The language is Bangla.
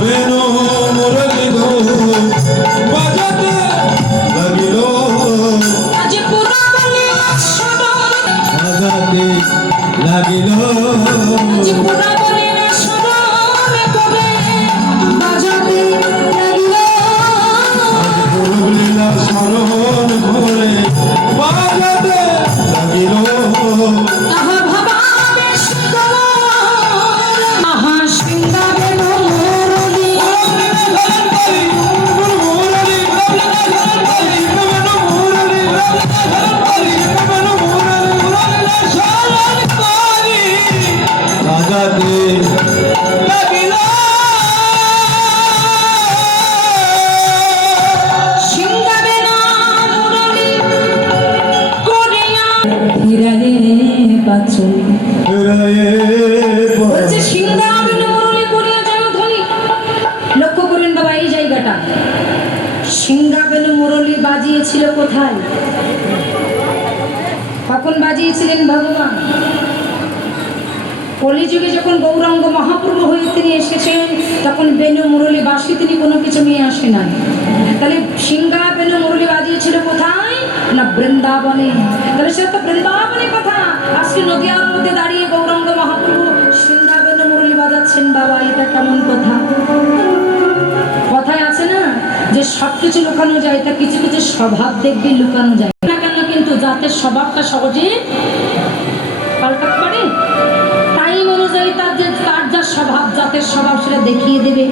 বেনু মুরলি গো বাজাতে লাগিল আজ পুরা বলে বাজাতে লাগিল আজ পুরা বলে স্মরণ করে বাজাতে লাগিল পুরুলিয়া স্মরণ করে বাজাতে লাগিল আহা ভাবা বেশ আহা সিংহাবে মুরলি বাজাতে লাগিল সিংহাবে মুরলি করিয়া হিরারে বাছুন বলছে সিংহাবে মুরলি করিয়া যায় ধ্বনি। লক্ষ্য করেন বাবা এই জায়গাটা, সিংহাবেনু মুরলি বাজিয়েছিল কোথায়? কখন বাজিয়েছিলেন ভগবান? কলিযুগে যখন গৌরাঙ্গ মহাপ্রভু হয়ে তিনি এসেছেন তখন বেনু মুরলি বাসি তিনি কোনো কিছু নিয়ে আসে না। তাহলে সিংহাবেনু মুরলি বাজিয়েছিল কোথায়? না বৃন্দাবনে। তাহলে সে তো বৃন্দাবনের কথা। আজকে নদিয়ার মধ্যে দাঁড়িয়ে গৌরাঙ্গ মহাপ্রভু সিংহাবেনু মুরলি বাজাচ্ছেন। বাবা এটা কেমন কথা? কথায় আছে না যে সবকিছু লুকানো যায়, তা কিছু কিছু স্বভাব দেখবে লুকানো যায় না কেন, কিন্তু জাতের স্বভাবটা সহজে পাল্টাতে পারে। টাইম অনুযায়ী তার যা স্বভাব, জাতের স্বভাব সেটা দেখিয়ে দেবে।